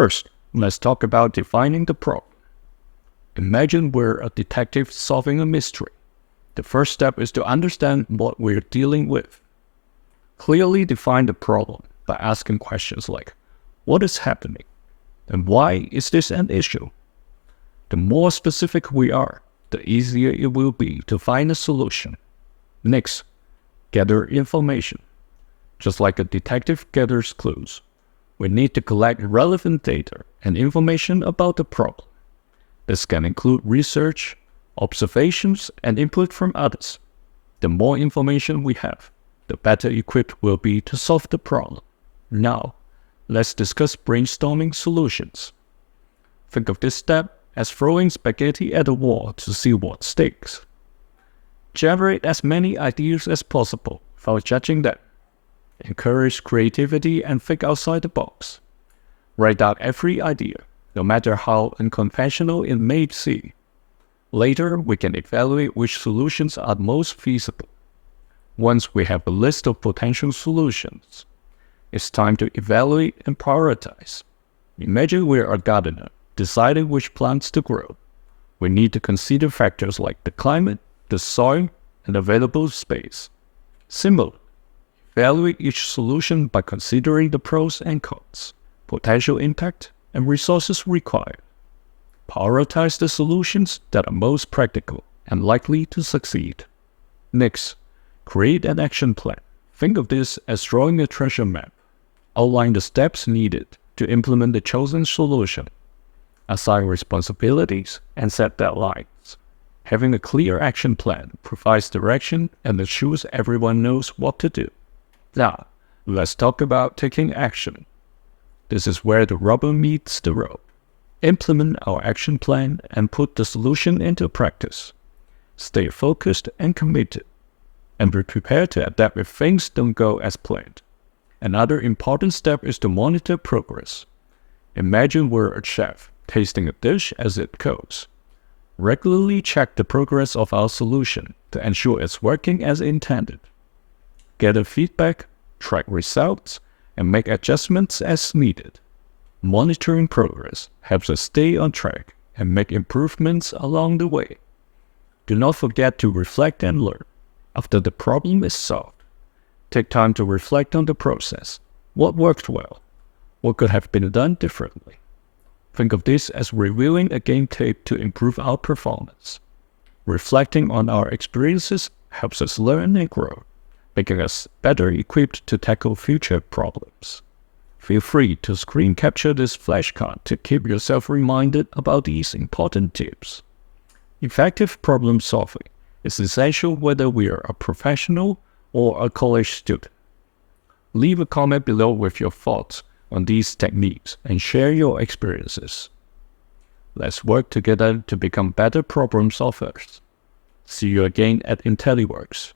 First, let's talk about defining the problem. Imagine we're a detective solving a mystery. The first step is to understand what we're dealing with. Clearly define the problem by asking questions like, what is happening? And why is this an issue? The more specific we are, the easier it will be to find a solution. Next, gather information. Just like a detective gathers clues, we need to collect relevant data and information about the problem. This can include research, observations, and input from others. The more information we have, the better equipped we'll be to solve the problem. Now, let's discuss brainstorming solutions. Think of this step as throwing spaghetti at a wall to see what sticks. Generate as many ideas as possible without judging them. Encourage creativity and think outside the box. Write down every idea, no matter how unconventional it may seem. Later, we can evaluate which solutions are most feasible. Once we have a list of potential solutions, it's time to evaluate and prioritize. Imagine we're a gardener, deciding which plants to grow. We need to consider factors like the climate, the soil, and available space. Similarly, evaluate each solution by considering the pros and cons, potential impact, and resources required. Prioritize the solutions that are most practical and likely to succeed. Next, create an action plan. Think of this as drawing a treasure map. Outline the steps needed to implement the chosen solution. Assign responsibilities and set deadlines. Having a clear action plan provides direction and ensures everyone knows what to do. Now, let's talk about taking action. This is where the rubber meets the road. Implement our action plan and put the solution into practice. Stay focused and committed, and be prepared to adapt if things don't go as planned. Another important step is to monitor progress. Imagine we're a chef tasting a dish as it goes. Regularly check the progress of our solution to ensure it's working as intended. Gather feedback, track results, and make adjustments as needed. Monitoring progress helps us stay on track and make improvements along the way. Do not forget to reflect and learn. After the problem is solved, take time to reflect on the process. What worked well? What could have been done differently? Think of this as reviewing a game tape to improve our performance. Reflecting on our experiences helps us learn and grow, making us better equipped to tackle future problems. Feel free to screen capture this flashcard to keep yourself reminded about these important tips. Effective problem solving is essential whether we are a professional or a college student. Leave a comment below with your thoughts on these techniques and share your experiences. Let's work together to become better problem solvers. See you again at IntelliWorks.